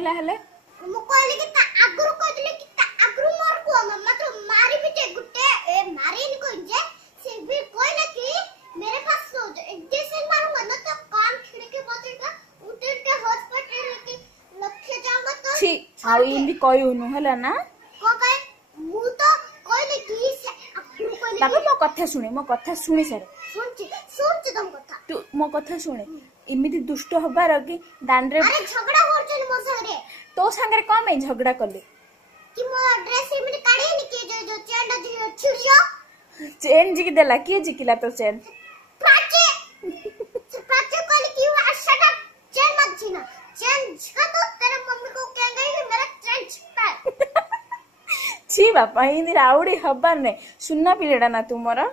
कहला हेले मु कहले कि ता आगुरु कहले कि ता आगुरु मोर को मात्र मारी बिटे गुटे ए मारी इन को जे से भी कहले कि मेरे पास सो जैसे मारूंगा ना तो कान खिड़की बजेगा उतर के हॉस्पिटल के लक्ष्य जाऊंगा तो छी आ इन भी कहउनु हला ना को कहे मु तो कहले कि से आगुरु कहले बाबा मो कथा सुने सर सुनची तुम कथा तू मो कथा सुने इमिति दुष्ट हबार कि दान रे अरे झगड़ा होचन मो संगे तो संगे कम में झगड़ा करले कि मो ड्रेस इमिति काढे नि के जो चेन जो छिड़ियो चेन जी की देला के जिकिला तो चेन प्राचे कहले कि शट अप चेन मत छीना चेन झका तो तेरे मम्मी को कहेंगे कि मेरा चेन छिपा छी बापा इन राउडी हबार ने सुनना पिलेडा ना तुमरा